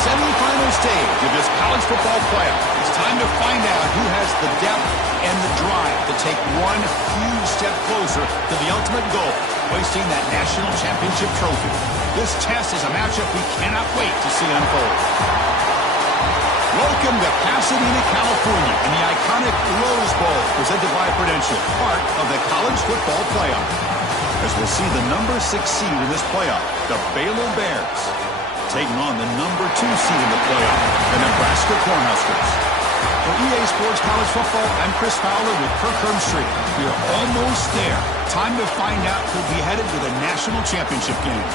semifinal stage of this college football playoff. It's time to find out who has the depth and the drive to take one huge step closer to the ultimate goal, hoisting that national championship trophy. This test is a matchup we cannot wait to see unfold. Welcome to Pasadena, California, in the iconic Rose Bowl, presented by Prudential, part of the college football playoff. As we'll see the number 6 seed in this playoff, the Baylor Bears, taking on the number 2 seed in the playoff, the Nebraska Cornhuskers. For EA Sports College Football, I'm Chris Fowler with Kirk Herbstreit. We are almost there. Time to find out who'll be headed to the national championship game.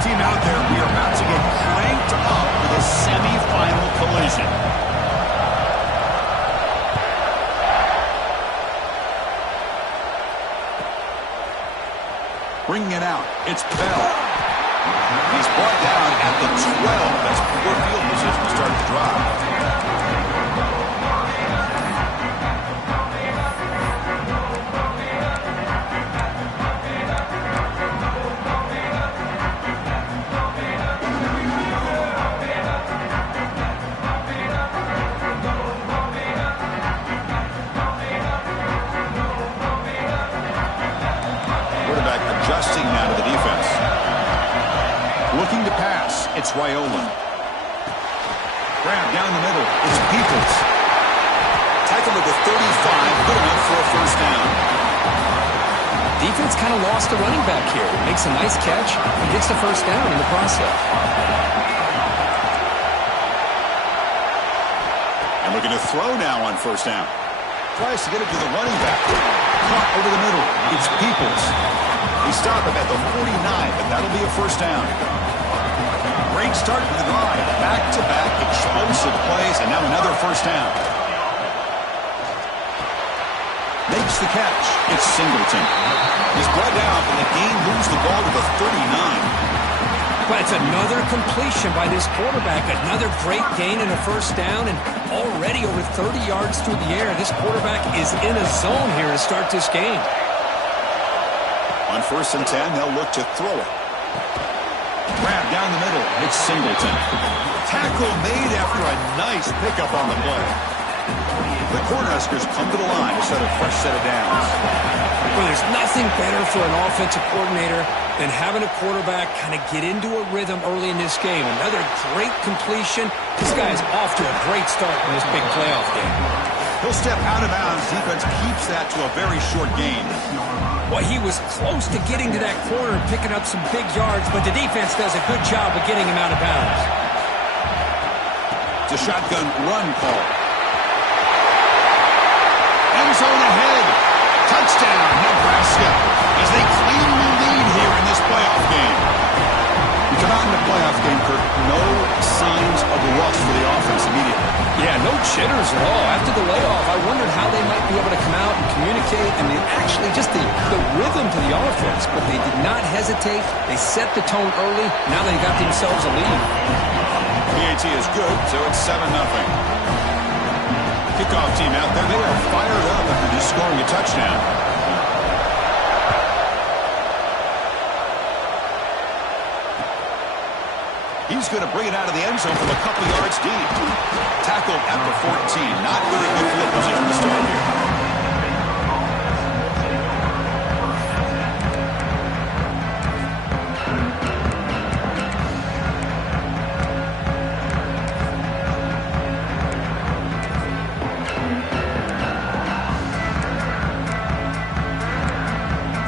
Team out there, we are about to get cranked up for the semifinal collision. Bringing it out, it's Bell. He's brought down at the 12. That's poor field position to start the drive. Adjusting now to the defense. Looking to pass. It's Raiola. Grab down the middle. It's Peoples. Tackle at the 35. Good enough for a first down. Defense kind of lost the running back here. Makes a nice catch and gets the first down in the process. And looking to throw now on first down. Tries to get it to the running back. Caught over the middle. It's Peoples. He stopped him at the 49, but that'll be a first down. Great start to the drive. Back-to-back explosive plays, and now another first down. Makes the catch. It's Singleton. He's brought down, and the game moves the ball to the 39. But it's another completion by this quarterback. Another great gain and a first down, and already over 30 yards through the air. This quarterback is in a zone here to start this game. On first and 10, they'll look to throw it. Grab down the middle. It's Singleton. Tackle made after a nice pickup on the play. The Cornhuskers come to the line to set a fresh set of downs. Well, there's nothing better for an offensive coordinator than having a quarterback kind of get into a rhythm early in this game. Another great completion. This guy is off to a great start in this big playoff game. He'll step out of bounds. Defense keeps that to a very short gain. Well, he was close to getting to that corner and picking up some big yards, but the defense does a good job of getting him out of bounds. It's a shotgun run call. End zone ahead. Touchdown, Nebraska, as they claim the lead here in this playoff game. We come out in the playoff game, Kirk. No signs of rust for the offense immediately. Yeah, no jitters at all. After the layoff, I wondered how they might be able to come out and communicate, and they actually just the rhythm to the offense, but they did not hesitate. They set the tone early. Now they got themselves a lead. PAT is good, so it's 7-0. Kickoff team out there. They are fired up after just scoring a touchdown. He's going to bring it out of the end zone from a couple yards deep. Tackled at the 14. Not very good field position to start here.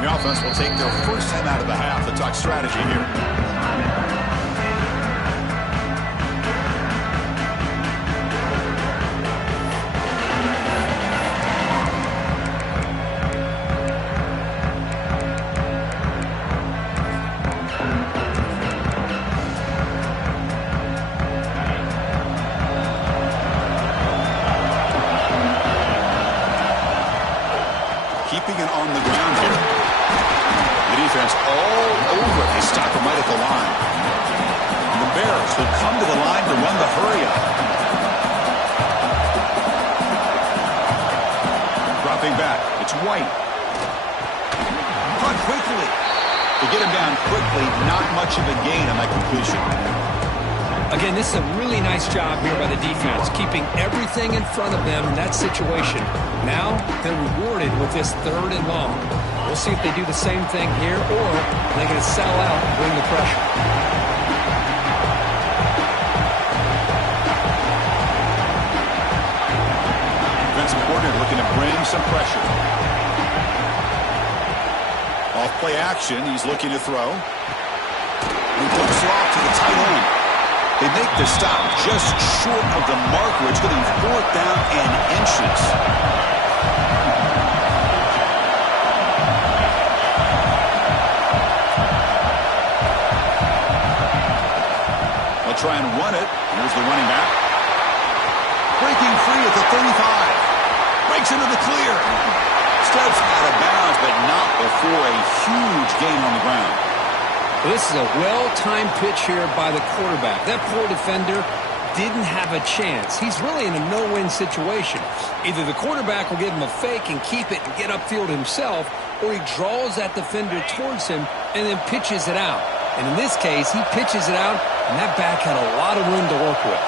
The offense will take their first time out of the half to talk strategy here. defense all over it. They stop him right at the line. And the Bears will come to the line to run the hurry-up. Dropping back. It's White. Caught quickly. To get him down quickly, not much of a gain on that completion. Again, this is a really nice job here by the defense, keeping everything in front of them in that situation. Now, they're rewarded with this 3rd and long. We'll see if they do the same thing here, or they're going to settle out and bring the pressure. Defensive coordinator looking to bring some pressure. Off play action, he's looking to throw. He dumps it off to the tight end. They make the stop just short of the marker. It's going to be 4th down and inches. They'll try and run it. Here's the running back. Breaking free at the 35. Breaks into the clear. Steps out of bounds, but not before a huge gain on the ground. This is a well-timed pitch here by the quarterback. That poor defender didn't have a chance. He's really in a no-win situation. Either the quarterback will give him a fake and keep it and get upfield himself, or he draws that defender towards him and then pitches it out. And in this case, he pitches it out, and that back had a lot of room to work with.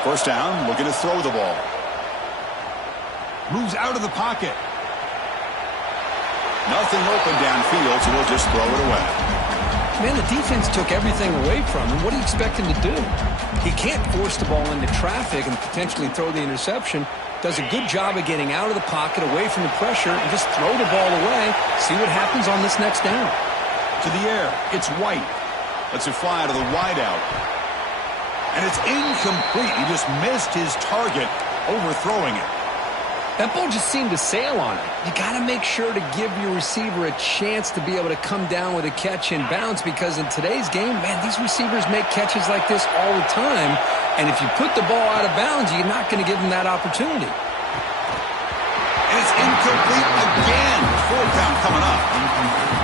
First down, looking to throw the ball. Moves out of the pocket. Nothing open downfield, so he'll just throw it away. Man, the defense took everything away from him. What do you expect him to do? He can't force the ball into traffic and potentially throw the interception. Does a good job of getting out of the pocket, away from the pressure, and just throw the ball away. See what happens on this next down. To the air, it's White. Lets it fly out of the wideout. And it's incomplete. He just missed his target, overthrowing it. That ball just seemed to sail on it. You got to make sure to give your receiver a chance to be able to come down with a catch and bounce, because in today's game, man, these receivers make catches like this all the time. And if you put the ball out of bounds, you're not going to give them that opportunity. And it's incomplete again. 4th down coming up.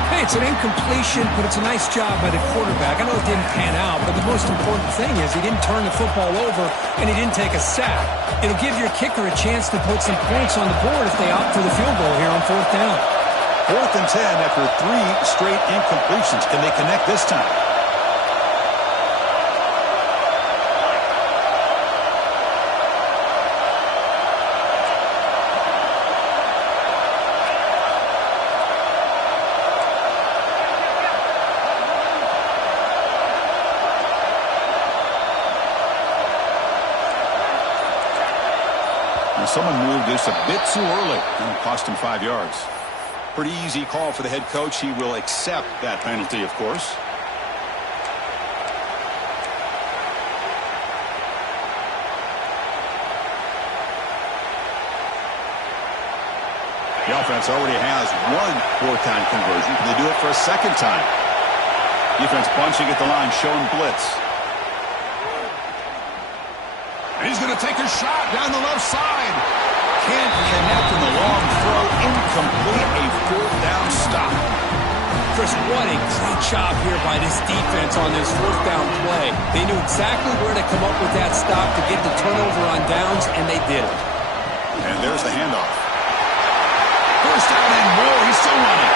Hey, it's an incompletion, but it's a nice job by the quarterback. I know it didn't pan out, but the most important thing is he didn't turn the football over and he didn't take a sack. It'll give your kicker a chance to put some points on the board if they opt for the field goal here on 4th down. 4th and 10 after 3 straight incompletions. Can they connect this time? Someone moved this a bit too early, and it cost him 5 yards. Pretty easy call for the head coach. He will accept that penalty, of course. The offense already has 1 4th down conversion. Can they do it for a 2nd time? Defense bunching at the line, showing blitz. He's going to take a shot down the left side. Can't connect in the long throw. Incomplete. A 4th down stop. Chris, what a great job here by this defense on this 4th down play. They knew exactly where to come up with that stop to get the turnover on downs, and they did it. And there's the handoff. 1st down and more. He's still running.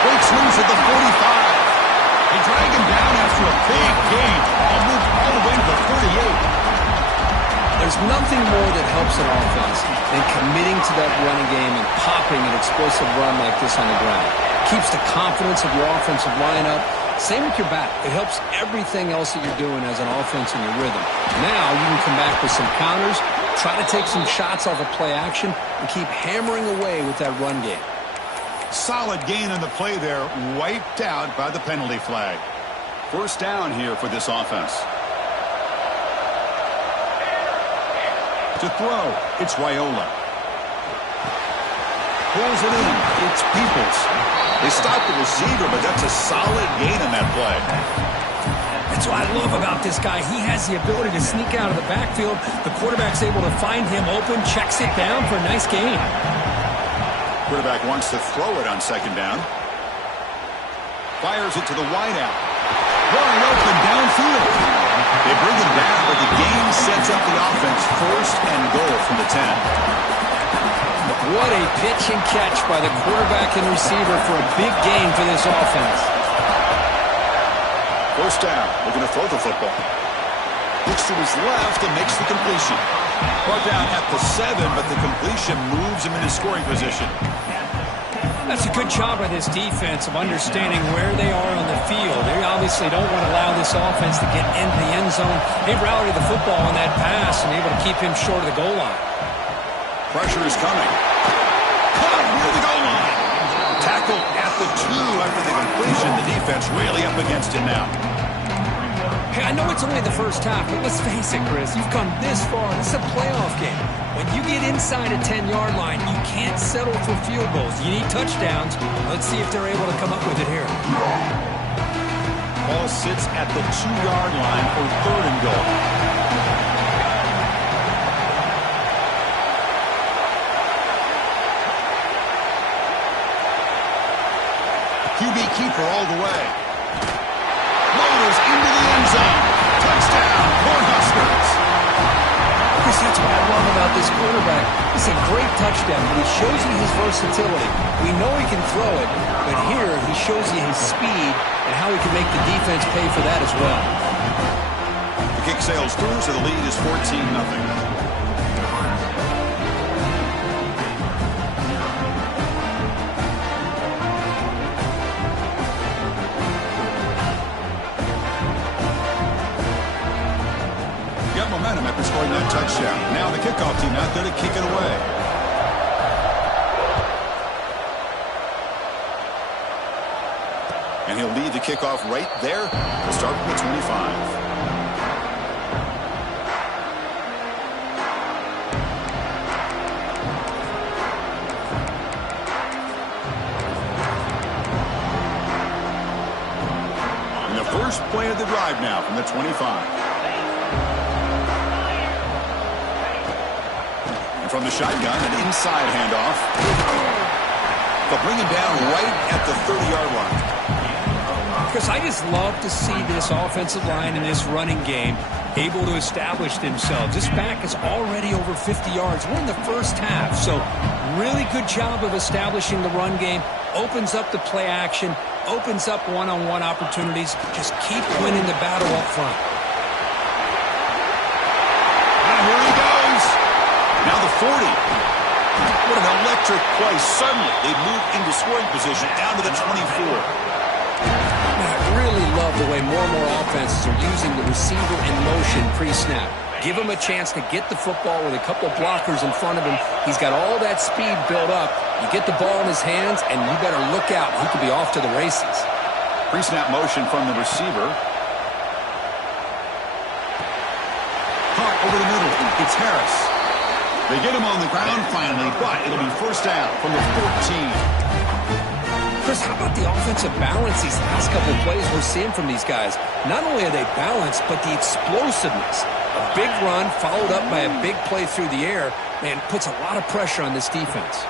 Breaks loose at the 45. They drag him down after a big gain. I'll move all the way to the 38. There's nothing more that helps an offense than committing to that running game and popping an explosive run like this on the ground. Keeps the confidence of your offensive lineup. Same with your back. It helps everything else that you're doing as an offense in your rhythm. Now you can come back with some counters, try to take some shots off of play action, and keep hammering away with that run game. Solid gain on the play there, wiped out by the penalty flag. 1st down here for this offense. To throw, it's Wyola. Pulls it in, it's Peoples. They stop the receiver, but that's a solid gain on that play. That's what I love about this guy. He has the ability to sneak out of the backfield. The quarterback's able to find him open, checks it down for a nice gain. Quarterback wants to throw it on second down. Fires it to the wideout. Wide open downfield. They bring him down, but the gain sets up the offense. First and goal from the 10. What a pitch and catch by the quarterback and receiver for a big gain for this offense. First down. Looking to throw the football. Looks to his left and makes the completion. Brought down at the 7, but the completion moves him into scoring position. That's a good job by this defense of understanding where they are on the field. They obviously don't want to allow this offense to get into the end zone. They rallied the football on that pass and able to keep him short of the goal line. Pressure is coming. Caught near the goal line. Tackled at the 2 after the completion. The defense really up against it now. Hey, I know it's only the first half, but let's face it, Chris. You've come this far. This is a playoff game. When you get inside a 10-yard line, you can't settle for field goals. You need touchdowns. Let's see if they're able to come up with it here. Ball sits at the 2-yard line for third and goal. QB keeper all the way. Loaders into the end zone. Touchdown, Cornhuskers. Chris, that's what I love about this quarterback. It's a great touchdown, but he shows you his versatility. We know he can throw it, but here he shows you his speed and how he can make the defense pay for that as well. The kick sails through, so the lead is 14-0. Momentum after scoring that touchdown. Now the kickoff team out there to kick it away. And he'll lead the kickoff right there. We'll start from the 25. And the first play of the drive now from the 25. From the shotgun, an inside handoff. They'll bring him down right at the 30-yard line. Chris, I just love to see this offensive line in this running game able to establish themselves. This back is already over 50 yards. We're in the first half, so really good job of establishing the run game. Opens up the play action, opens up one-on-one opportunities. Just keep winning the battle up front. Here he goes. Now the 40. What an electric play. Suddenly, they move into scoring position down to the 24. Man, I really love the way more and more offenses are using the receiver in motion pre-snap. Give him a chance to get the football with a couple blockers in front of him. He's got all that speed built up. You get the ball in his hands, and you better look out. He could be off to the races. Pre-snap motion from the receiver. Caught over the middle. It's Harris. They get him on the ground finally, but it'll be first down from the 14. Chris, how about the offensive balance these last couple of plays we're seeing from these guys? Not only are they balanced, but the explosiveness. A big run followed up by a big play through the air, man, puts a lot of pressure on this defense.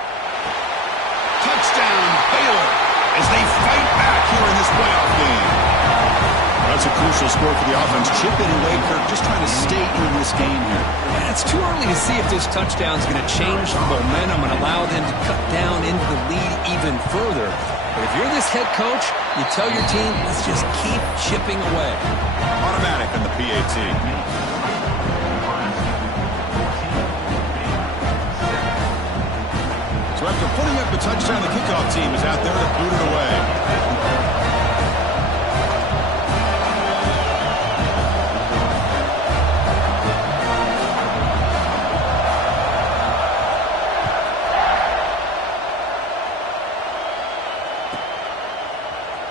Touchdown, Baylor, as they fight back here in this playoff game. That's a crucial score for the offense. Chipping away, Kirk, just trying to stay in this game here. And it's too early to see if this touchdown is going to change the momentum and allow them to cut down into the lead even further. But if you're this head coach, you tell your team, let's just keep chipping away. Automatic on the PAT. So after putting up the touchdown, the kickoff team is out there to boot it away.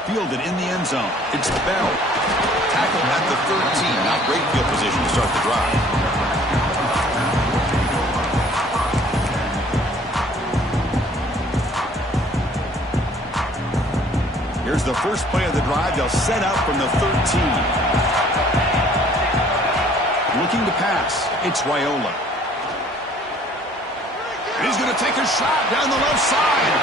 Fielded in the end zone. It's Bell. Tackled at the 13. Now great field position to start the drive. Here's the first play of the drive. They'll set up from the 13. Looking to pass. It's Raiola. He's going to take a shot down the left side.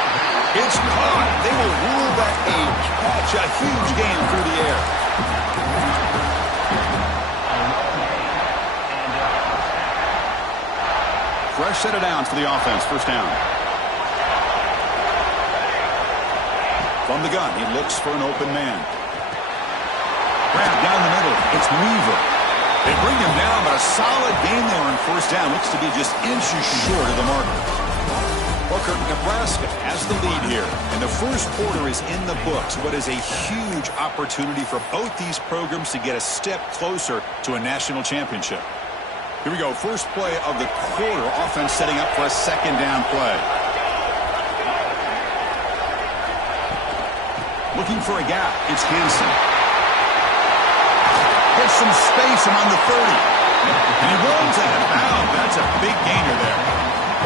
It's caught. They will rule that a catch. A huge gain through the air. Fresh set of downs for the offense. First down. From the gun, he looks for an open man. Grab down the middle. It's Weaver. They bring him down, but a solid gain there on first down. Looks to be just inches short of the marker. Booker, Nebraska has the lead here. And the first quarter is in the books. What is a huge opportunity for both these programs to get a step closer to a national championship. Here we go. First play of the quarter. Offense setting up for a second down play. Looking for a gap. It's Hansen. Gets some space around the 30. And he runs out of bounds. That's a big gainer there.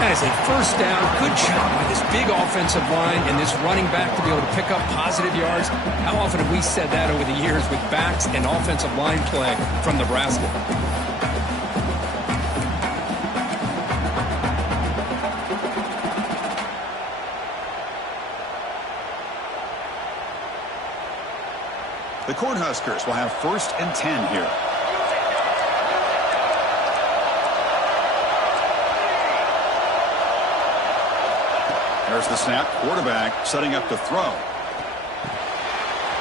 That is a first down. Good job by this big offensive line and this running back to be able to pick up positive yards. How often have we said that over the years with backs and offensive line play from Nebraska? The Cornhuskers will have 1st and 10 here. There's the snap. Quarterback setting up to throw.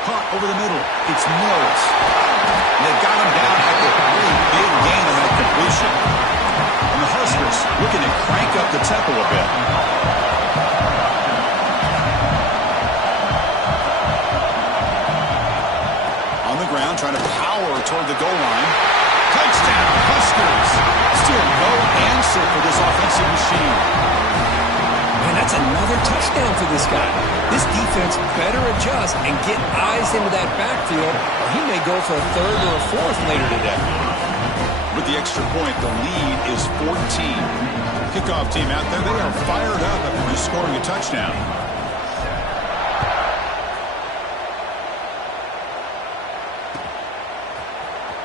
Caught over the middle. It's Mills. And they got him down after a really big gain on that completion. And the Huskers looking to crank up the tempo a bit. Ground, trying to power toward the goal line. Touchdown, Huskers. Still no answer for this offensive machine. Man, that's another touchdown for this guy. This defense better adjust and get eyes into that backfield, or he may go for a 3rd or a 4th later today. With the extra point, the lead is 14. Kickoff team out there, they are fired up after just scoring a touchdown.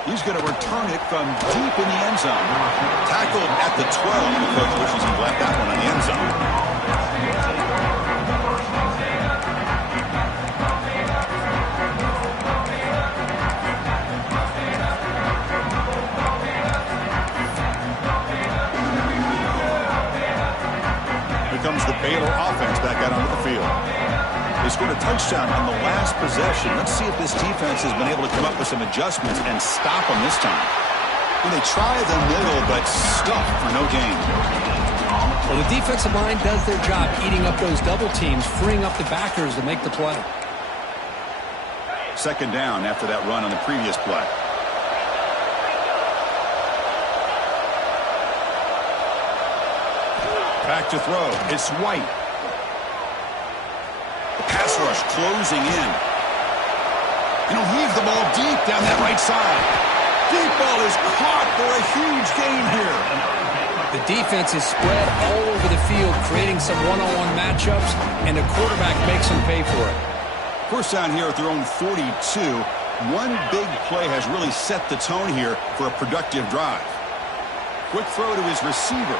He's going to return it from deep in the end zone. Tackled at the 12. The coach wishes he left that one in the end zone. Here comes the Baylor offense back out onto the field. They scored a touchdown on the last possession. Let's see if this defense has been able to come up with some adjustments and stop them this time. Well, they try the middle, but stuffed for no gain. Well, the defensive line does their job eating up those double teams, freeing up the backers to make the play. Second down after that run on the previous play. Back to throw. It's White. Pass rush closing in. And he'll heave the ball deep down that right side. Deep ball is caught for a huge gain here. The defense is spread all over the field, creating some one-on-one matchups, and the quarterback makes them pay for it. First down here at their own 42. One big play has really set the tone here for a productive drive. Quick throw to his receiver.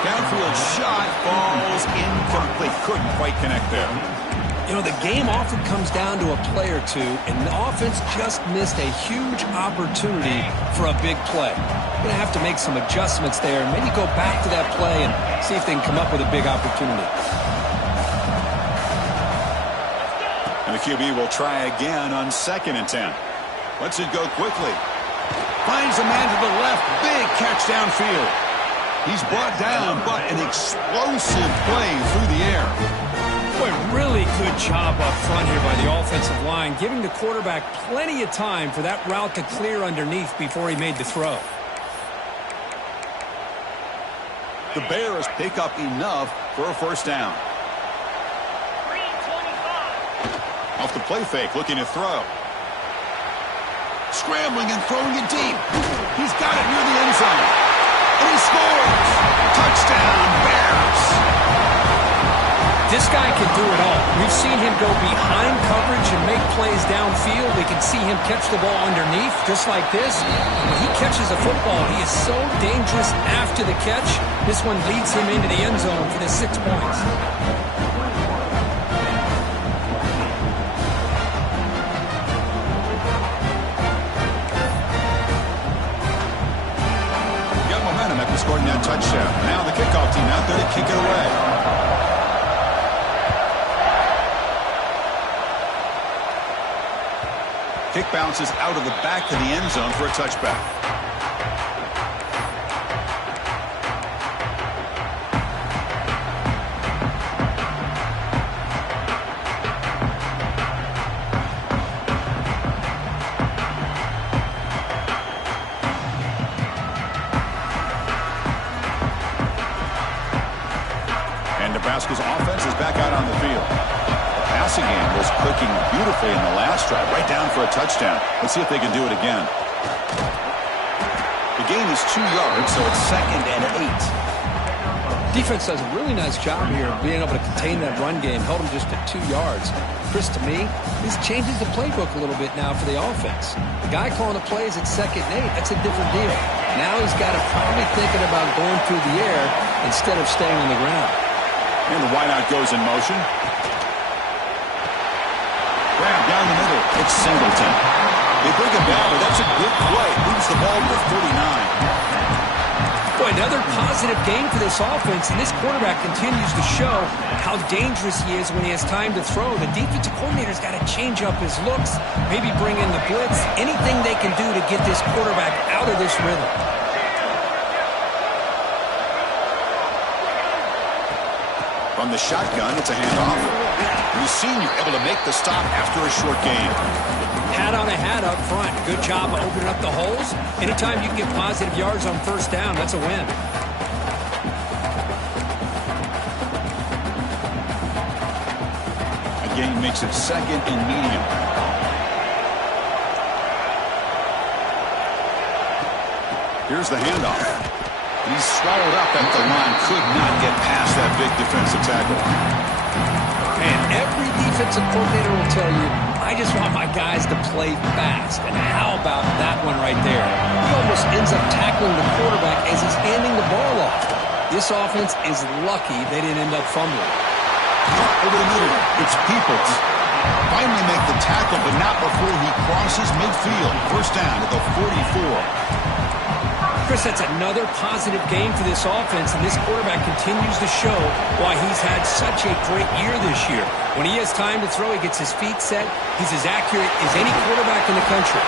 Downfield shot falls incomplete. Couldn't quite connect there. You know, the game often comes down to a play or two, and the offense just missed a huge opportunity for a big play. Going to have to make some adjustments there and maybe go back to that play and see if they can come up with a big opportunity. And the QB will try again on 2nd and 10. Lets it go quickly. Finds a man to the left. Big catch downfield. He's brought down, but an explosive play through the air. Boy, really good job up front here by the offensive line, giving the quarterback plenty of time for that route to clear underneath before he made the throw. The Bears pick up enough for a first down. Off the play fake, looking to throw. Scrambling and throwing it deep. He's got it near the end zone. And he scores. Touchdown, Bears. This This guy can do it all. We've seen him go behind coverage and make plays downfield. We can see him catch the ball underneath, just like this. When he catches a football, he is so dangerous after the catch. This one leads him into the end zone for the 6 points. Got momentum after scoring that touchdown. Now the kickoff team out there to kick it away. Kick bounces out of the back of the end zone for a touchback. And Nebraska's offense is back out on the field. Passing game was clicking beautifully in the last drive, right down for a touchdown. Let's see if they can do it again. The gain is 2 yards, so it's 2nd and 8. Defense does a really nice job here of being able to contain that run game, held them just at 2 yards. Chris, to me, this changes the playbook a little bit now for the offense. The guy calling the plays at 2nd and 8, that's a different deal. Now he's got to probably thinking about going through the air instead of staying on the ground. And the wideout goes in motion. Grab down the middle. It's Singleton. They bring it back, but that's a good play. Moves the ball to 39. Boy, another positive game for this offense, and this quarterback continues to show how dangerous he is when he has time to throw. The defensive coordinator's got to change up his looks, maybe bring in the blitz, anything they can do to get this quarterback out of this rhythm. From the shotgun, it's a handoff. The senior able to make the stop after a short gain. Hat on a hat up front. Good job of opening up the holes. Anytime you can get positive yards on first down, that's a win. A gain makes it 2nd and medium. Here's the handoff. He's swallowed up at the line. Could not get past that big defensive tackle. And every defensive coordinator will tell you, I just want my guys to play fast. And how about that one right there? He almost ends up tackling the quarterback as he's handing the ball off. This offense is lucky they didn't end up fumbling. Over the middle, it's Peoples. Finally make the tackle, but not before he crosses midfield. First down at the 44. Chris, that's another positive game for this offense, and this quarterback continues to show why he's had such a great year this year. When he has time to throw, he gets his feet set. He's as accurate as any quarterback in the country.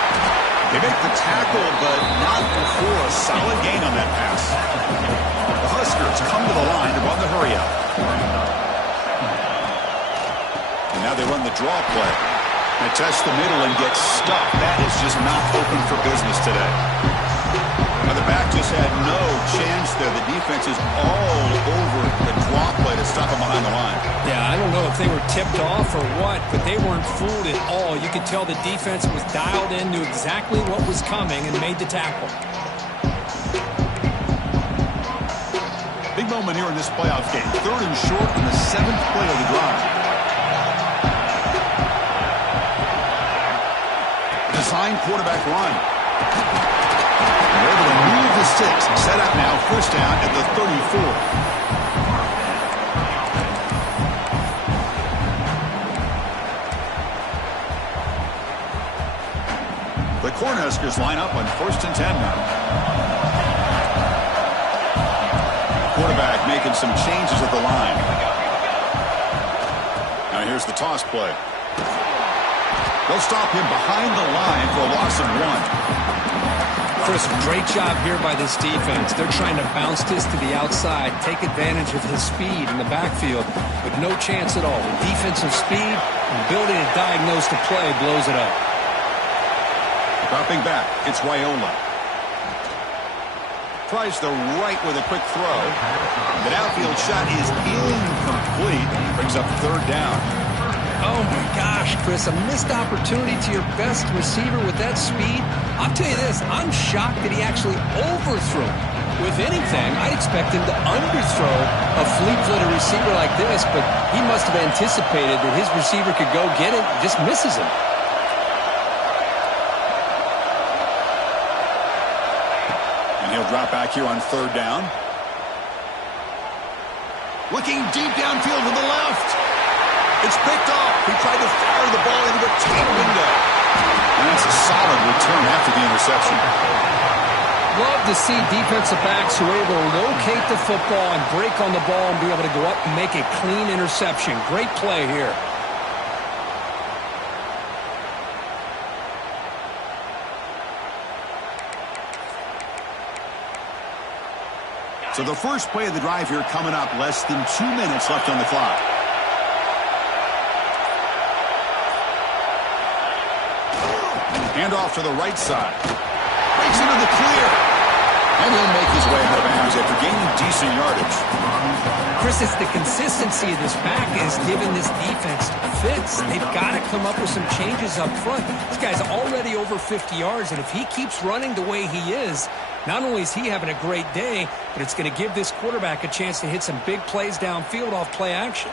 They make the tackle, but not before a solid gain on that pass. The Huskers come to the line to run the hurry up. And now they run the draw play. They test the middle and get stuck. That is just not open for business today. Now the back just had no chance there. The defense is all over the draw play to stop him behind the line. Yeah, I don't know if they were tipped off or what, but they weren't fooled at all. You could tell the defense was dialed in, knew exactly what was coming, and made the tackle. Big moment here in this playoff game. 3rd and short on the 7th play of the drive. Design quarterback run. They're able to move the sticks. Set up now, first down at the 34. The Cornhuskers line up on 1st and 10 now. Quarterback making some changes at the line. Now here's the toss play. They'll stop him behind the line for a loss of 1. Chris, great job here by this defense. They're trying to bounce this to the outside, take advantage of his speed in the backfield, with no chance at all. The defensive speed and ability to diagnose the play blows it up. Dropping back, it's Raiola. Tries the right with a quick throw. The outfield shot is incomplete. Brings up 3rd down. Oh, my gosh, Chris, a missed opportunity to your best receiver with that speed. I'll tell you this, I'm shocked that he actually overthrew him. With anything, I'd expect him to underthrow a fleet-footed receiver like this, but he must have anticipated that his receiver could go get it, just misses him. And he'll drop back here on third down. Looking deep downfield to the left. It's picked off. He tried to fire the ball into a tight window. And that's a solid return after the interception. Love to see defensive backs who are able to locate the football and break on the ball and be able to go up and make a clean interception. Great play here. So the first play of the drive here coming up, less than 2 minutes left on the clock. Handoff to the right side. Breaks into the clear. And he'll make his way out of bounds after gaining decent yardage. Chris, it's the consistency of this back is giving this defense fits. They've got to come up with some changes up front. This guy's already over 50 yards, and if he keeps running the way he is, not only is he having a great day, but it's going to give this quarterback a chance to hit some big plays downfield off play action.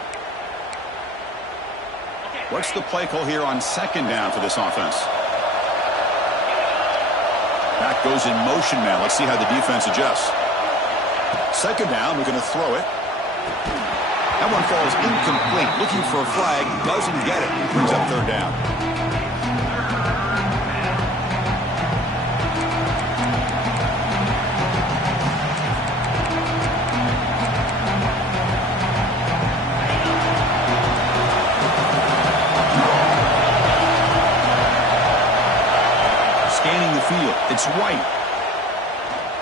What's the play call here on second down for this offense? Back goes in motion now. Let's see how the defense adjusts. Second down, we're going to throw it. That one falls incomplete. Looking for a flag, doesn't get it. Brings up third down. Scanning the field. It's White.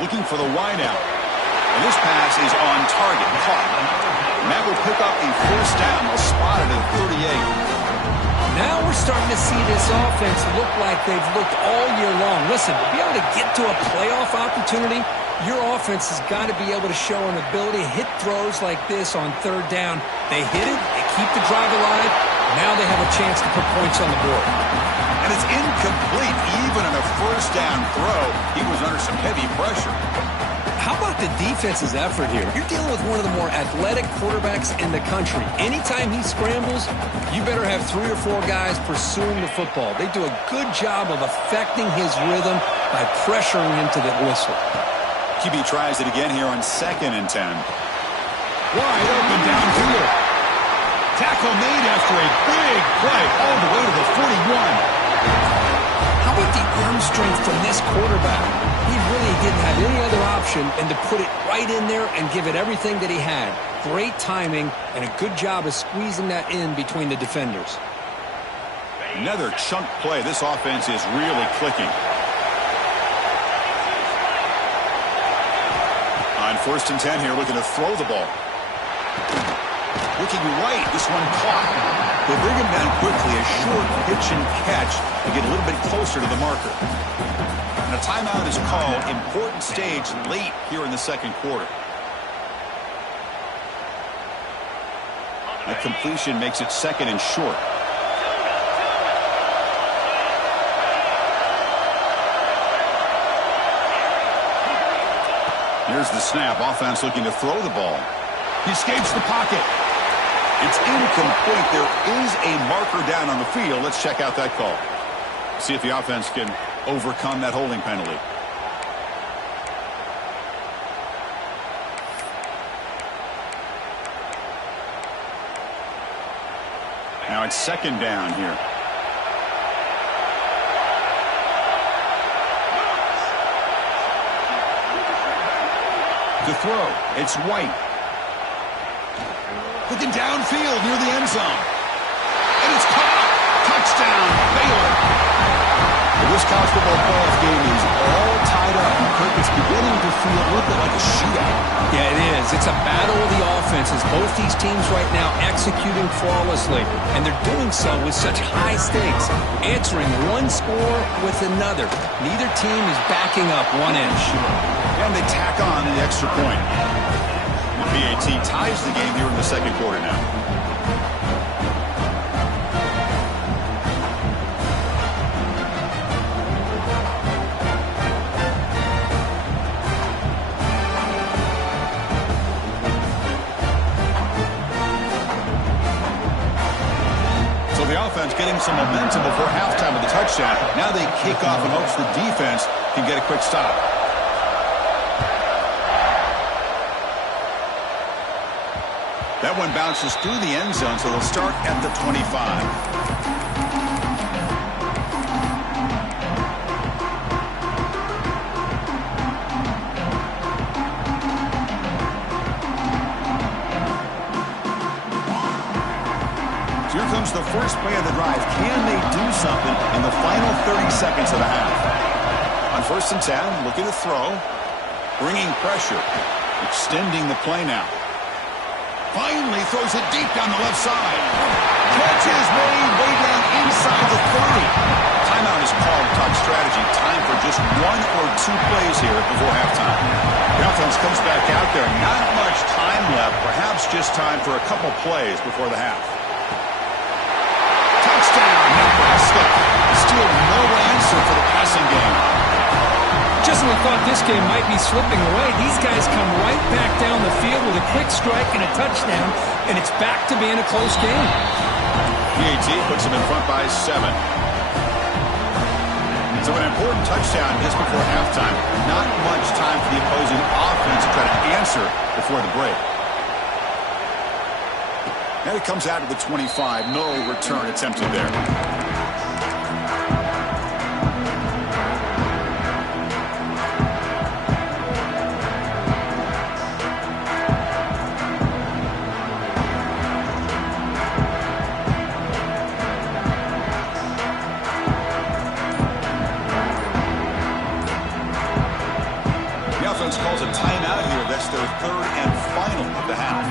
Looking for the wideout. And this pass is on target. Caught. And that will pick up a first down. They'll spot it at 38. Now we're starting to see this offense look like they've looked all year long. Listen, to be able to get to a playoff opportunity, your offense has got to be able to show an ability to hit throws like this on third down. They hit it. They keep the drive alive. Now they have a chance to put points on the board. And it's incomplete. Even on a first down throw, he was under some heavy pressure. How about the defense's effort here? You're dealing with one of the more athletic quarterbacks in the country. Anytime he scrambles, you better have 3 or 4 guys pursuing the football. They do a good job of affecting his rhythm by pressuring him to the whistle. QB tries it again here on 2nd and 10. Wide open downfield. Tackle made after a big play all the way to the 41. How about the arm strength from this quarterback? He really didn't have any other option than to put it right in there and give it everything that he had. Great timing and a good job of squeezing that in between the defenders. Another chunk play. This offense is really clicking. On 1st and 10 here, looking to throw the ball. Looking right, this one caught. They bring him down quickly, a short pitch and catch, and get a little bit closer to the marker. And a timeout is called. Important stage late here in the second quarter. The completion makes it 2nd and short. Here's the snap. Offense looking to throw the ball. He escapes the pocket. It's incomplete. There is a marker down on the field. Let's check out that call. See if the offense can overcome that holding penalty. Now it's 2nd down here. To throw, it's White. Looking downfield near the end zone. And it's caught. Touchdown, Baylor. This college football playoff game is all tied up. It's beginning to feel a little bit like a shootout. Yeah, it is. It's a battle of the offenses. Both these teams right now executing flawlessly. And they're doing so with such high stakes. Answering one score with another. Neither team is backing up 1 inch. And they tack on the extra point. The PAT ties the game here in the second quarter now. offense getting some momentum before halftime with the touchdown. Now they kick off in hopes the defense can get a quick stop. That one bounces through the end zone, so they'll start at the 25. Here comes the first play of the drive. Can they do something in the final 30 seconds of the half? On 1st and 10, looking to throw. Bringing pressure. Extending the play now. Finally throws it deep down the left side. Catch is made way down inside the 30. Timeout is called to talk strategy. Time for just 1 or 2 plays here before halftime. The offense comes back out there. Not much time left. Perhaps just time for a couple plays before the half. Touchdown, Nebraska. Still no answer for the passing game. Just when I thought this game might be slipping away, these guys come right back down the field with a quick strike and a touchdown, and it's back to being a close game. PAT puts them in front by 7. So an important touchdown just before halftime. Not much time for the opposing offense to try to answer before the break. And it comes out of the 25. No return attempted there. The offense calls a timeout here. That's their 3rd and final of the half.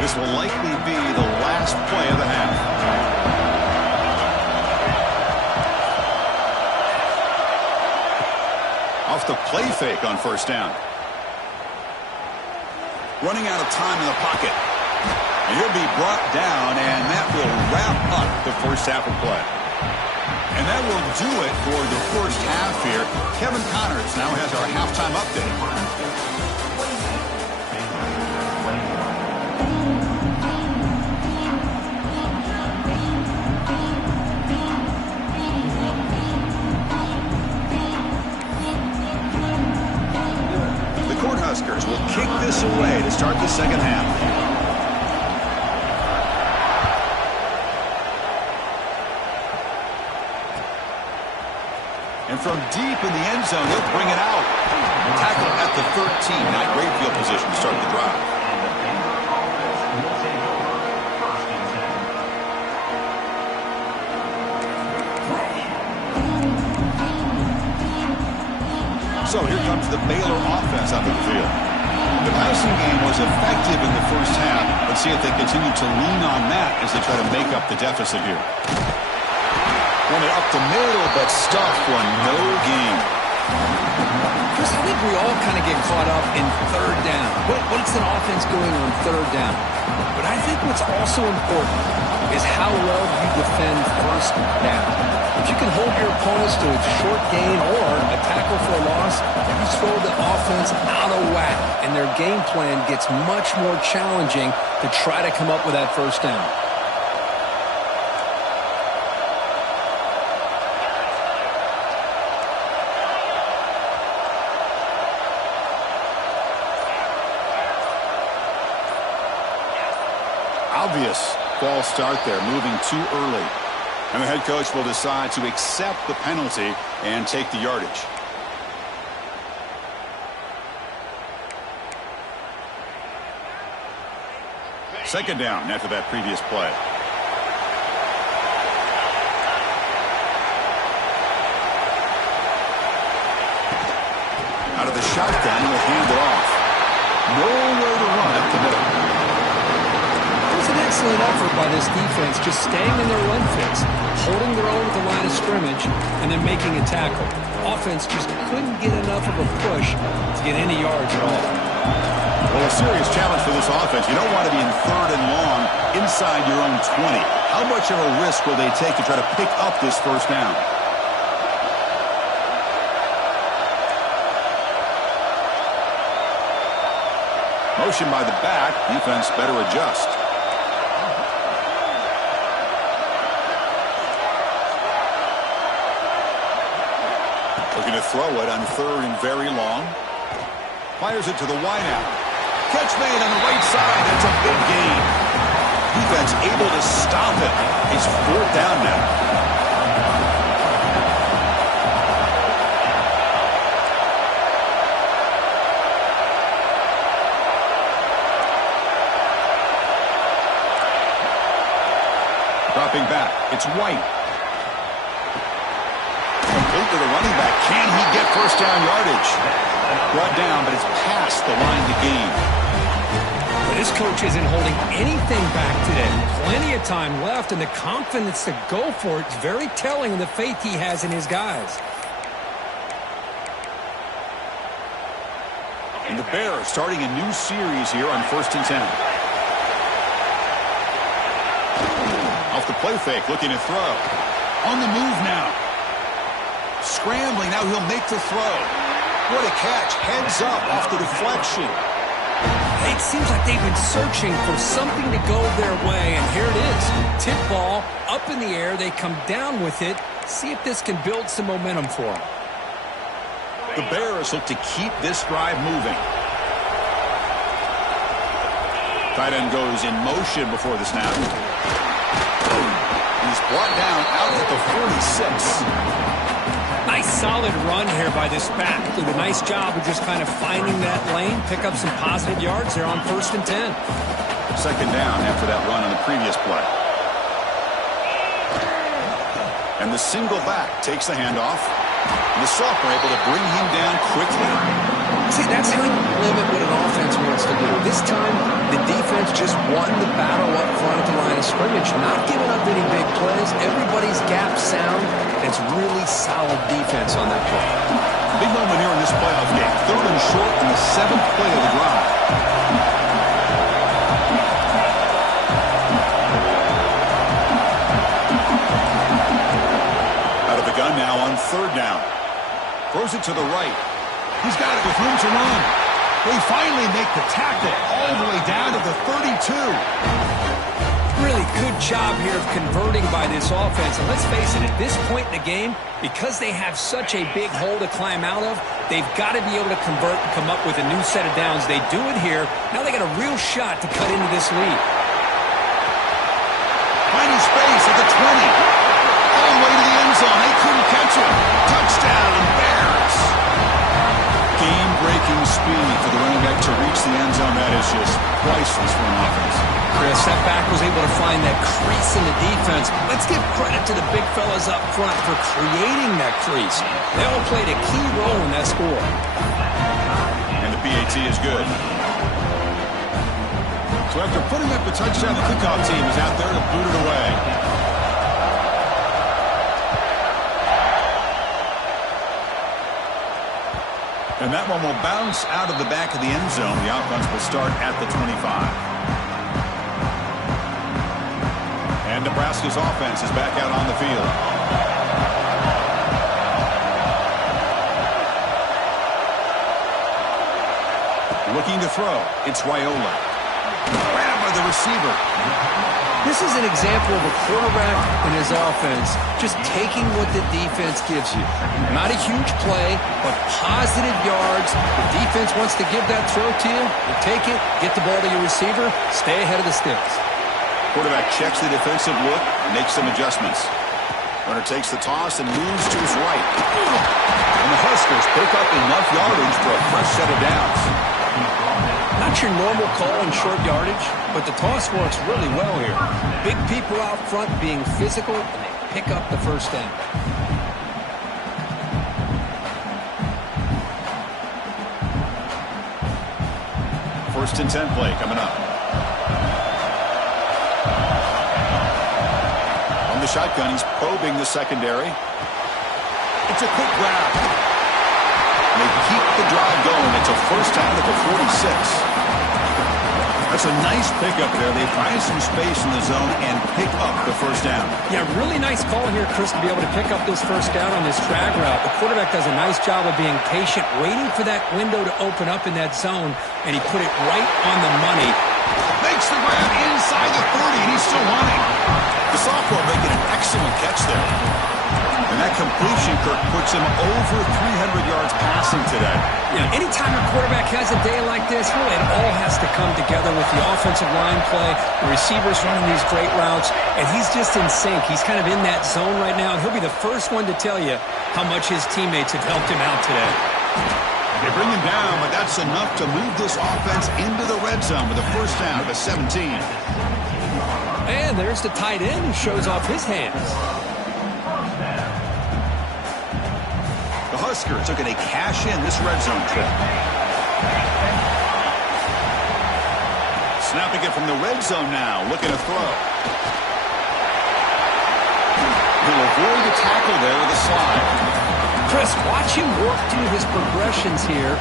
This will likely be the last play of the half. Off the play fake on 1st down. Running out of time in the pocket. And he'll be brought down, and that will wrap up the first half of play. And that will do it for the first half here. Kevin Connors now has our halftime update. Huskers will kick this away to start the second half. And from deep in the end zone, he'll bring it out. Tackle at the 13. Not great field position to start the drive. So here comes the Baylor offense onto the field. The passing game was effective in the first half. Let's see if they continue to lean on that as they try to make up the deficit here. Run it up the middle, but stuffed one. No gain. Chris, I think we all kind of get caught up in 3rd down. What's an offense doing on 3rd down? But I think what's also important is how well you defend 1st down. If you can hold your opponents to a short gain or a tackle for a loss, you throw the offense out of whack, and their game plan gets much more challenging to try to come up with that 1st down. Obvious false start there, moving too early. And the head coach will decide to accept the penalty and take the yardage. Second down after that previous play. Out of the shotgun, he'll hand it off. Nowhere to run up the middle. Excellent effort by this defense, just staying in their run fits, holding their own at the line of scrimmage, and then making a tackle. Offense just couldn't get enough of a push to get any yards at all. Well, a serious challenge for this offense. You don't want to be in 3rd and long inside your own 20. How much of a risk will they take to try to pick up this first down? Motion by the back. Defense better adjust. Looking to throw it on 3rd and very long. Fires it to the wideout. Catch made on the right side. That's a big gain. Defense able to stop it. It's 4th down now. Dropping back. It's White. Complete to the running back. Can he get first down yardage? Brought down, but it's past the line to gain. But this coach isn't holding anything back today. Plenty of time left, and the confidence to go for it is very telling of the faith he has in his guys. And the Bears starting a new series here on 1st and 10. Off the play fake, looking to throw. On the move now. Scrambling, now he'll make the throw. What a catch, heads up off the deflection. It seems like they've been searching for something to go their way, and here it is. Tip ball, up in the air, they come down with it. See if this can build some momentum for them. The Bears look to keep this drive moving. Tight end goes in motion before the snap. He's brought down out at the 46. Nice solid run here by this back. Did a nice job of just kind of finding that lane, pick up some positive yards there on 1st and 10. 2nd down after that run on the previous play. And the single back takes the handoff. And the sophomore able to bring him down quickly. See, that's how you limit what an offense wants to do. This time, the defense just won the battle up front at the line of scrimmage, not giving up any big plays. Everybody's gap sound. It's really solid defense on that play. Big moment here in this playoff game. 3rd and short in the 7th play of the drive. Out of the gun now on 3rd down. Throws it to the right. He's got it with room to run. They finally make the tackle all the way down to the 32. Really good job here of converting by this offense. And let's face it, at this point in the game, because they have such a big hole to climb out of, they've got to be able to convert and come up with a new set of downs. They do it here. Now they got a real shot to cut into this lead. Finding space at the 20. All the way to the end zone. They couldn't catch him. Touchdown, Bears. Game-breaking speed for the running back to reach the end zone. That is just priceless for an offense. Chris, that back was able to find that crease in the defense. Let's give credit to the big fellas up front for creating that crease. They all played a key role in that score. And the PAT is good. So after putting up the touchdown, the kickoff team is out there to boot it away. And that one will bounce out of the back of the end zone. The offense will start at the 25. And Nebraska's offense is back out on the field. Looking to throw. It's Raiola. Grabbed by the receiver. This is an example of a quarterback and his offense just taking what the defense gives you. Not a huge play, but positive yards. The defense wants to give that throw to you. You take it, get the ball to your receiver, stay ahead of the sticks. Quarterback checks the defensive look, makes some adjustments. Runner takes the toss and moves to his right. And the Huskers pick up enough yardage for a fresh set of downs. Not your normal call in short yardage, but the toss works really well here. Big people out front being physical, and they pick up the first down. First and 10 play coming up. On the shotgun, he's probing the secondary. It's a quick grab. They keep the drive going. It's a first down at the 46. That's a nice pickup there. They find some space in the zone and pick up the first down. Yeah, really nice call here, Chris, to be able to pick up this first down on this drag route. The quarterback does a nice job of being patient, waiting for that window to open up in that zone, and he put it right on the money. Makes the grab inside the 30, and he's still running. The sophomore making an excellent catch there. And that completion, Kirk, puts him over 300 yards passing today. Yeah, anytime a quarterback has a day like this, really it all has to come together with the offensive line play, the receivers running these great routes, and he's just in sync. He's kind of in that zone right now, and he'll be the first one to tell you how much his teammates have helped him out today. They bring him down, but that's enough to move this offense into the red zone with a first down at the 17. And there's the tight end who shows off his hands. The Huskers are going to cash in this red zone trip. Snapping it from the red zone now, looking to throw. He'll avoid the tackle there with a slide. Chris, watch him work through his progressions here.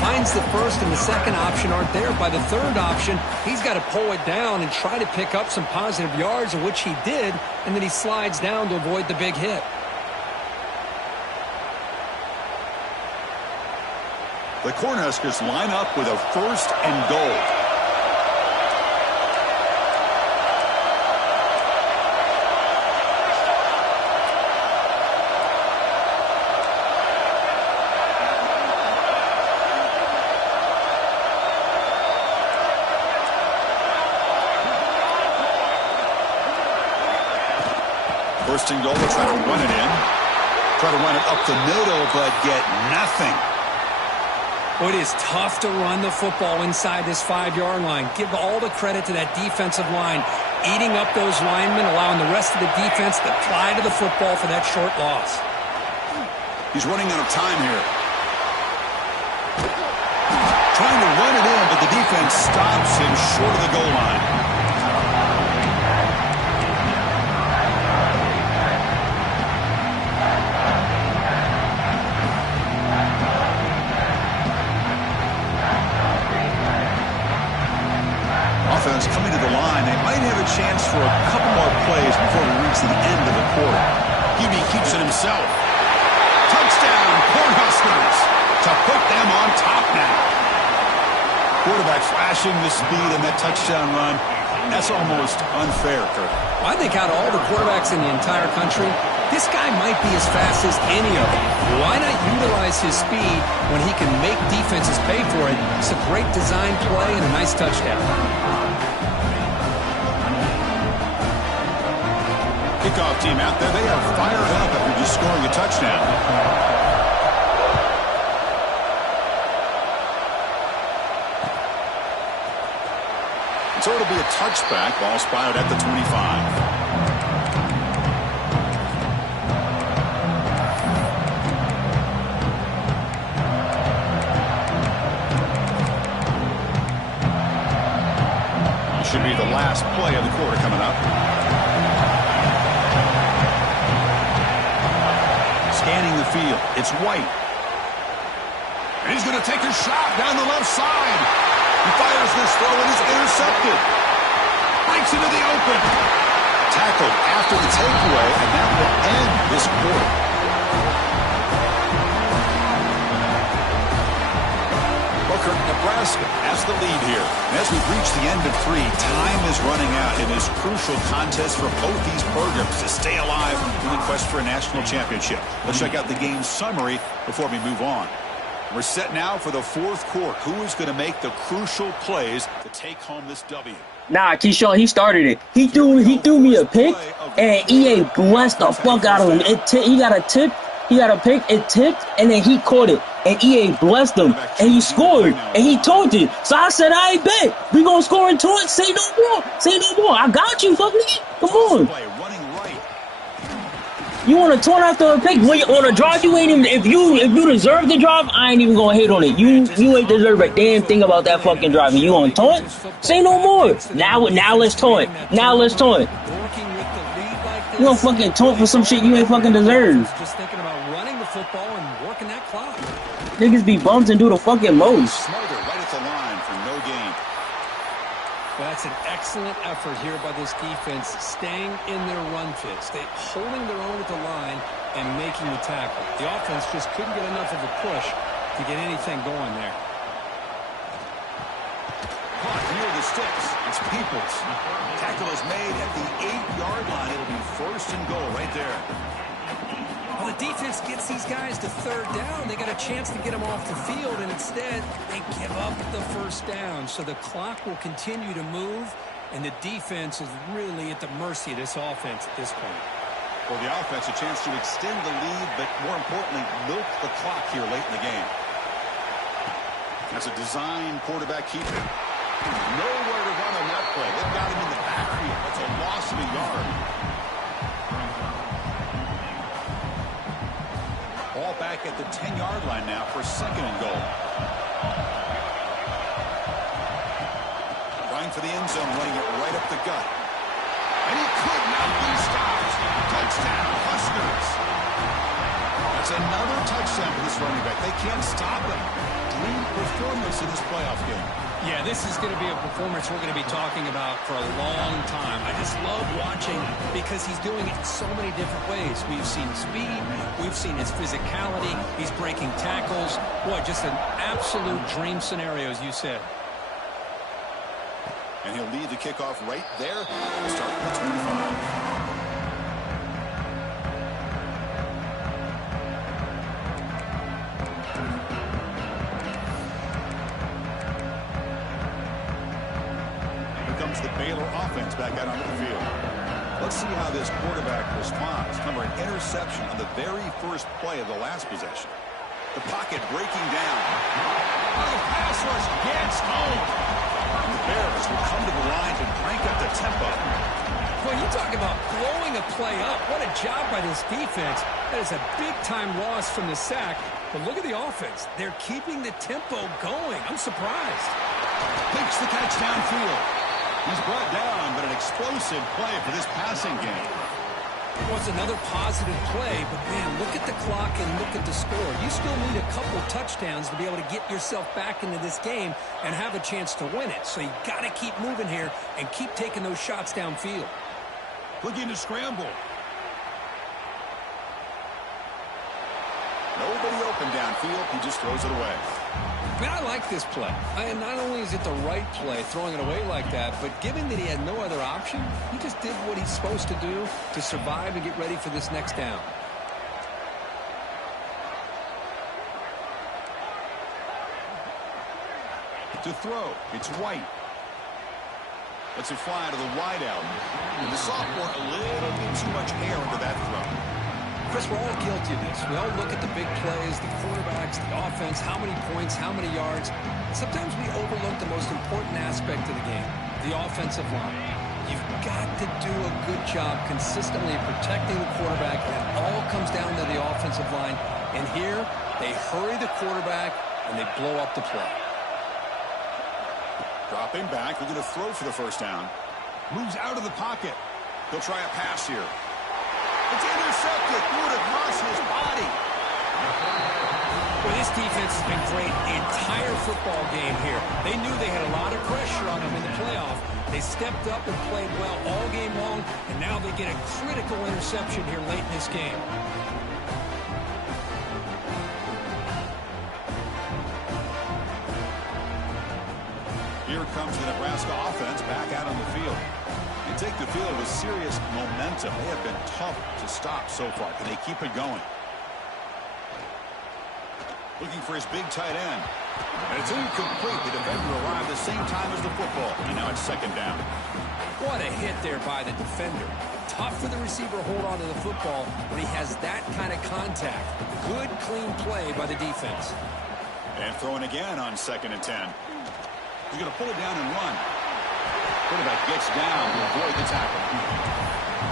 Finds the first and the second option aren't there. By the third option, he's got to pull it down and try to pick up some positive yards, of which he did, and then he slides down to avoid the big hit. The Cornhuskers line up with a first and goal. First and goal, they'll try to run it in. Try to run it up the middle, but get nothing. Well, it is tough to run the football inside this 5-yard line. Give all the credit to that defensive line, eating up those linemen, allowing the rest of the defense to fly to the football for that short loss. He's running out of time here. Trying to run it in, but the defense stops him short of the goal line. Offense coming to the line. They might have a chance for a couple more plays before we reach the end of the quarter. QB keeps it himself. Touchdown, Cornhuskers, to put them on top now. Quarterback flashing the speed in that touchdown run. That's almost unfair, Kirk. Well, I think out of all the quarterbacks in the entire country, this guy might be as fast as any of them. Why not utilize his speed when he can make defenses pay for it? It's a great design play and a nice touchdown. Kickoff team out there. They are fired up after just scoring a touchdown. So it'll be a touchback. Ball spotted at the 25. Should be the last play of the quarter coming up. Scanning the field. It's White. And he's going to take a shot down the left side. He fires this throw and is intercepted. Breaks into the open. Tackled after the takeaway, and that will end this quarter. Nebraska has the lead here. And as we've reached the end of 3, time is running out in this crucial contest for both these programs to stay alive in the quest for a national championship. Let's check out the game summary before we move on. We're set now for the 4th quarter. Who is going to make the crucial plays to take home this W? Nah, Keyshawn, he started it. He threw me a pick, and EA blessed the fuck out of him. He got a tip. He got a pick, it tipped, and then he caught it. And EA blessed him, and he scored, and he taunted. So I said, I bet. We gonna score and taunt. Say no more. Say no more. I got you, fuck nigga. Come on. You want to taunt after a pick? When you on a drive, you ain't even. If you deserve the drive, I ain't even gonna hate on it. You ain't deserve a damn thing about that fucking drive. And you on taunt? Say no more. Now let's taunt. Now let's taunt. You gonna fucking taunt for some shit you ain't fucking deserve. Just thinking about running the football and working that clock. Niggas be bums and do the fucking most. Smother right at the line for no gain. Well, that's an excellent effort here by this defense, staying in their run fits. They holding their own at the line and making the tackle. The offense just couldn't get enough of a push to get anything going there. Caught near the sticks. It's Peoples. Tackle is made at the 8-yard line. It'll be first and goal right there. Well, the defense gets these guys to third down. They got a chance to get them off the field, and instead they give up the first down. So the clock will continue to move, and the defense is really at the mercy of this offense at this point. For the offense, a chance to extend the lead, but more importantly, milk the clock here late in the game. That's a design quarterback keeper. Nowhere to run on that play. They've got him in the backfield. That's a loss of a yard. Ball back at the 10-yard line now for second and goal. Trying for the end zone, running it right up the gut. And he could not be stopped. Touchdown, Huskers. That's another touchdown for this running back. They can't stop him. Dream performance in this playoff game. Yeah, this is going to be a performance we're going to be talking about for a long time. I just love watching because he's doing it in so many different ways. We've seen speed. We've seen his physicality. He's breaking tackles. Boy, just an absolute dream scenario, as you said. And he'll lead the kickoff right there. We'll start with the 25. The Baylor offense back out onto the field. Let's see how this quarterback responds. Remember, an interception on the very first play of the last possession. The pocket breaking down. The pass rush gets home. And the Bears will come to the line to crank up the tempo. Well, you talk about blowing a play up. What a job by this defense. That is a big-time loss from the sack. But look at the offense. They're keeping the tempo going. I'm surprised. Takes the catch downfield. He's brought down, but an explosive play for this passing game. Well, it's another positive play, but, man, look at the clock and look at the score. You still need a couple touchdowns to be able to get yourself back into this game and have a chance to win it. So you got to keep moving here and keep taking those shots downfield. Looking to scramble. Nobody open downfield. He just throws it away. Man, I like this play. Not only is it the right play, throwing it away like that, but given that he had no other option, he just did what he's supposed to do to survive and get ready for this next down. To throw, it's White. Lets it fly to the wideout. And the sophomore, a little bit too much air into that throw. Chris, we're all guilty of this. We all look at the big plays, the quarterbacks, the offense, how many points, how many yards. Sometimes we overlook the most important aspect of the game, the offensive line. You've got to do a good job consistently protecting the quarterback, and it all comes down to the offensive line. And here, they hurry the quarterback, and they blow up the play. Dropping back, looking to throw for the first down. Moves out of the pocket. He'll try a pass here. It's intercepted. Threw it across his body. Well, this defense has been great the entire football game here. They knew they had a lot of pressure on them in the playoff. They stepped up and played well all game long, and now they get a critical interception here late in this game. Here comes the Nebraska offense back out on the field. They take the field with serious momentum. They have been tough to stop so far. Can they keep it going? Looking for his big tight end. And it's incomplete. The defender arrived the same time as the football. And now it's second down. What a hit there by the defender. Tough for the receiver to hold on to the football when he has that kind of contact. Good, clean play by the defense. And throwing again on 2nd and 10. He's going to pull it down and run. Quarterback gets down to avoid the tackle.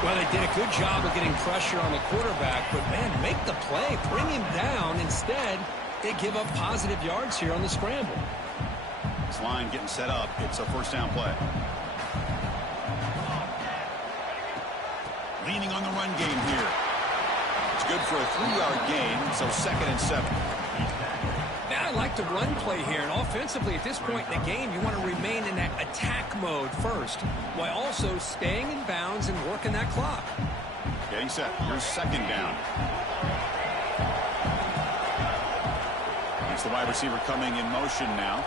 Well, they did a good job of getting pressure on the quarterback, but, man, make the play. Bring him down. Instead, they give up positive yards here on the scramble. This line getting set up. It's a first down play. Leaning on the run game here. It's good for a 3-yard gain, so 2nd and 7. Now I like the run play here, and offensively at this point in the game, you want to remain in that attack mode first, while also staying in bounds and working that clock. Getting set. Here's second down. It's the wide receiver coming in motion now.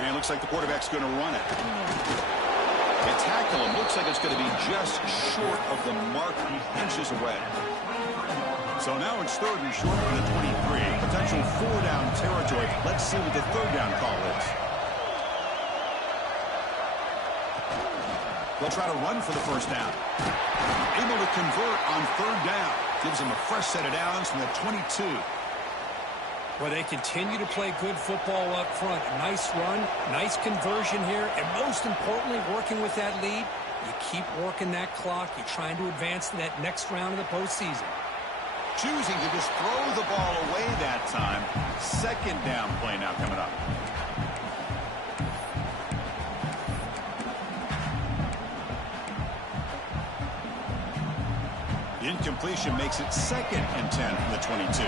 And it looks like the quarterback's going to run it. They tackle him. Looks like it's going to be just short of the mark, inches away. So now it's third and short from the 23. Potential four-down territory. Let's see what the third down call is. They'll try to run for the first down. Able to convert on third down. Gives them a fresh set of downs from the 22. Well, they continue to play good football up front. A nice run, nice conversion here, and most importantly, working with that lead, you keep working that clock. You're trying to advance to that next round of the postseason. Choosing to just throw the ball away that time. Second down play now coming up. The incompletion makes it second and 10 from the 22.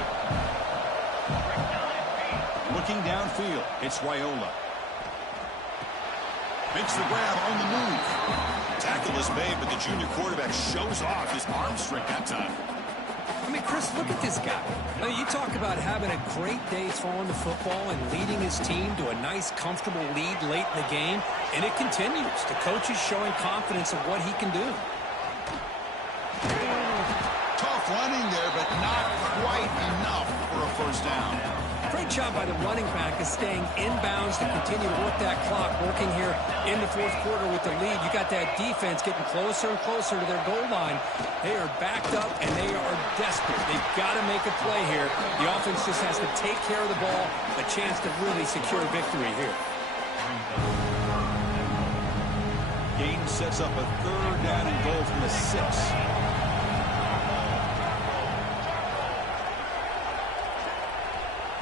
Looking downfield, it's Wyola. Makes the grab on the move. Tackle is made, but the junior quarterback shows off his arm strength that time. I mean, Chris, look at this guy. I mean, you talk about having a great day throwing the football and leading his team to a nice, comfortable lead late in the game, and it continues. The coach is showing confidence of what he can do. Tough running there, but not quite enough for a first down. Great job by the running back is staying inbounds to continue to work that clock, working here in the fourth quarter with the lead. You got that defense getting closer and closer to their goal line. They are backed up, and they are desperate. They've got to make a play here. The offense just has to take care of the ball, a chance to really secure victory here. Gain sets up a third down and goal from the 6.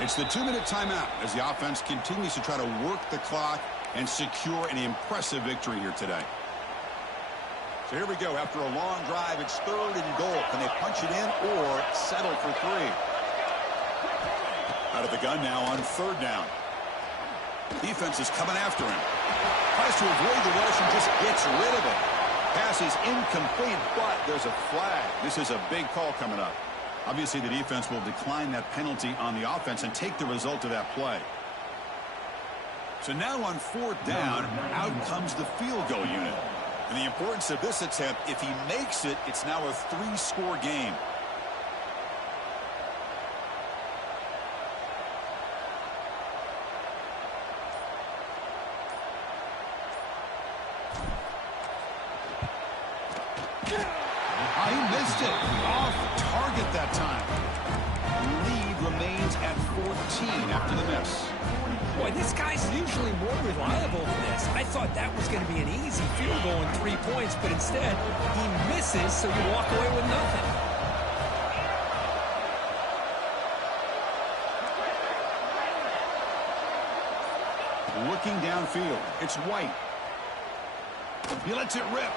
It's the 2-minute timeout as the offense continues to try to work the clock and secure an impressive victory here today. So here we go. After a long drive, it's third and goal. Can they punch it in or settle for 3? Out of the gun now on third down. Defense is coming after him. Tries to avoid the rush and just gets rid of it. Pass is incomplete, but there's a flag. This is a big call coming up. Obviously, the defense will decline that penalty on the offense and take the result of that play. So now on fourth down, out comes the field goal unit. And the importance of this attempt, if he makes it, it's now a 3-score game. He missed it. Off target that time. Lead remains at 14 after the miss. Boy, this guy's usually more reliable than this. I thought that was going to be an easy field goal in 3 points, but instead, he misses, so you walk away with nothing. Looking downfield, it's White. He lets it rip.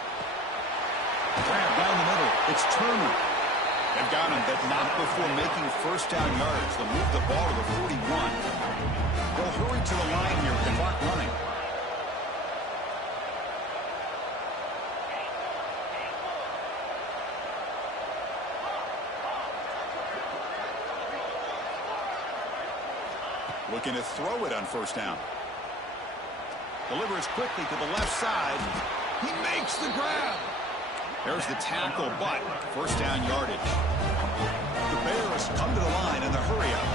Grab down the middle. It's Turner. They've got him, but not before making first down yards. They'll move the ball to the 41. They'll hurry to the line here with the clock running. Looking to throw it on first down. Delivers quickly to the left side. He makes the grab. There's the tackle, but first down yardage. The Bears come to the line in the hurry-up.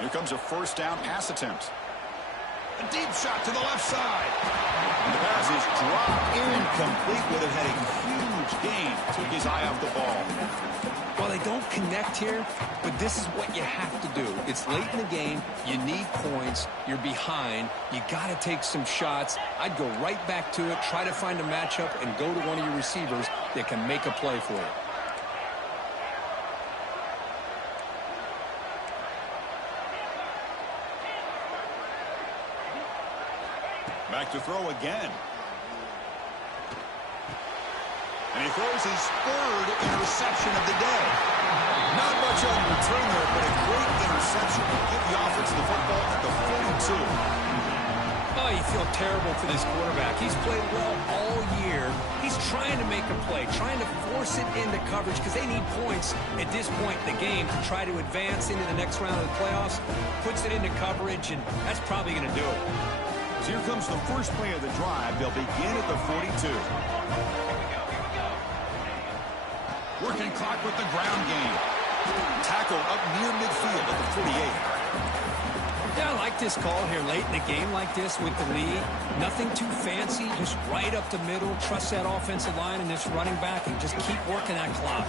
Here comes a first down pass attempt. A deep shot to the left side. And the pass is dropped incomplete. Would have had a huge gain. Took his eye off the ball. Well, they don't connect here, but this is what you have to do. It's late in the game. You need points. You're behind. You got to take some shots. I'd go right back to it, try to find a matchup, and go to one of your receivers that can make a play for you. Back to throw again. And he throws his third interception of the day. Not much on the return there, but a great interception to give the offense the football at the 42. Oh, you feel terrible for this quarterback. He's played well all year. He's trying to make a play, trying to force it into coverage because they need points at this point in the game to try to advance into the next round of the playoffs. Puts it into coverage, and that's probably going to do it. So here comes the first play of the drive. They'll begin at the 42. Working clock with the ground game. Tackle up near midfield at the 48. Yeah, I like this call here late in the game like this with the lead. Nothing too fancy, just right up the middle. Trust that offensive line and this running back and just keep working that clock.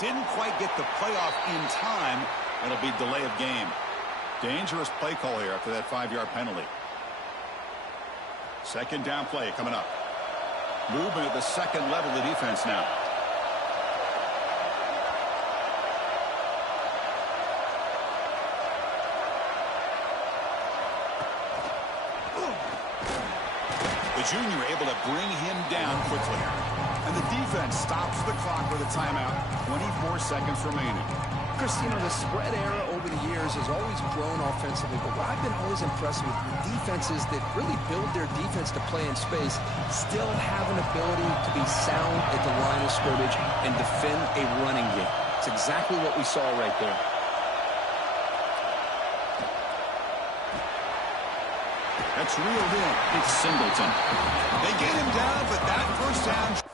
Didn't quite get the playoff in time. It'll be delay of game. Dangerous play call here after that 5-yard penalty. Second down play coming up. Movement at the second level of the defense now. The junior able to bring him down quickly. And the defense stops the clock with a timeout. 24 seconds remaining. Chris, you know, the spread era over the years has always grown offensively, but what I've been always impressed with defenses that really build their defense to play in space still have an ability to be sound at the line of scrimmage and defend a running game. It's exactly what we saw right there. That's reeled in. It's Singleton. They get him down, but that first down...